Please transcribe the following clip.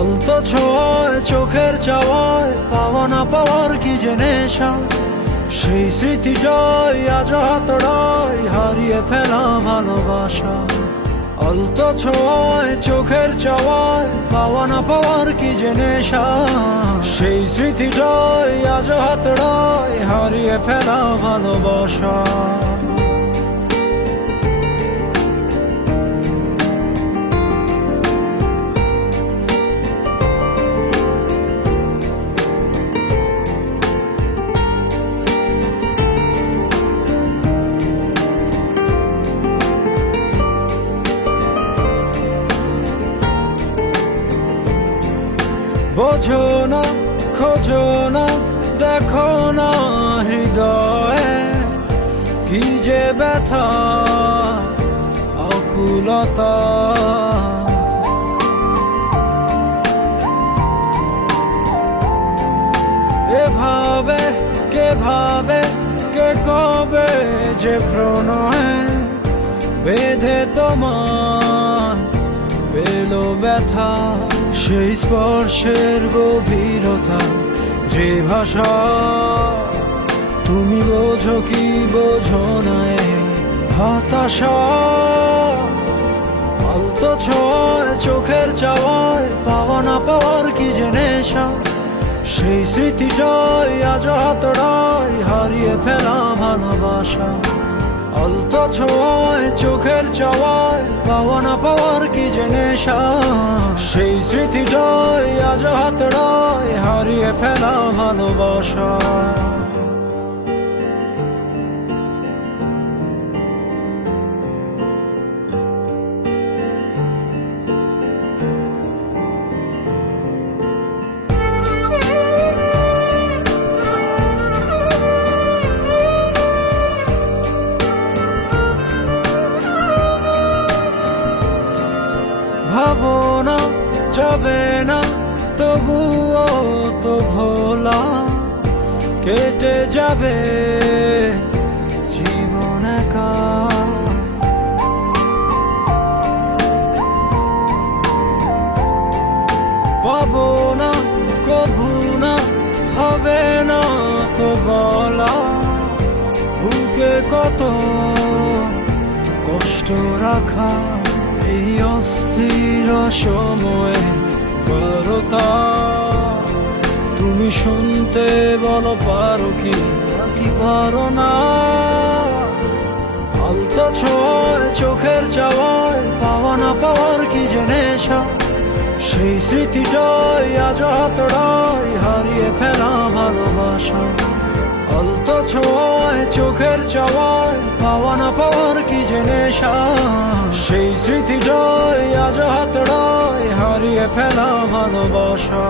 আলতো ছোঁয়ায় চোখের চাওয়ায় পাওয়া না পাওয়ার কি যে নেশা, সেই স্মৃতিটাই আজ হাতড়ায় হারিয়ে ফেলা ভালোবাসা। আলতো ছোঁয়ায় চোখের চাওয়ায় পাওয়া না পাওয়ার কি যে নেশা, সেই স্মৃতিটাই আজ হাতড়ায় হারিয়ে ফেলা ভালোবাসা। বোঝো না, খোঁজো না, দেখো না হৃদয়ে কি যে ব্যথা আকুলতা। এভাবে কে ভাবে, কে কবে যে প্রণয়ে বেঁধে তোমার পেলো ব্যথা। সেই স্পর্শের গভীরতা, যে ভাষা তুমি বোঝো কি বোঝো না হতাশা। আলতো ছোঁয়ায় চোখের চাওয়ায় পাওয়া না পাওয়ার কি যে নেশা, সেই স্মৃতিটাই আজ হাতড়ায় হারিয়ে ফেলা ভালোবাসা। আলতো ছোঁয়ায় চোখের চাওয়ায় পাওয়া না পাওয়ার কি যে নেশা, সেই স্মৃতিটাই আজ হাতড়ায় হারিয়ে ফেলা ভালোবাসা। ভাবো না, যাবে না, তবুও তো ভোলা কেটে যাবে জীবন একা। পাবো না, কভু না, হবে না তো বলা, বুকে কত কষ্ট রাখা এই অস্থির সময়ে বারতা। তুমি শুনতে বলো পারো কি নাকি পারো না। আলতো ছোঁয়ায় চোখের চাওয়ায় পাওয়া না পাওয়ার কি যে নেশা, সেই স্মৃতিটাই আজ হাতড়ায় হারিয়ে ফেলা ভালোবাসা। আলতো ছোঁয়ায় চোখের চাওয়ায় পাওয়া না পাওয়ার কি যে নেশা, সেই স্মৃতিটাই আজ হাতড়ায় হারিয়ে ফেলা ভালোবাসা।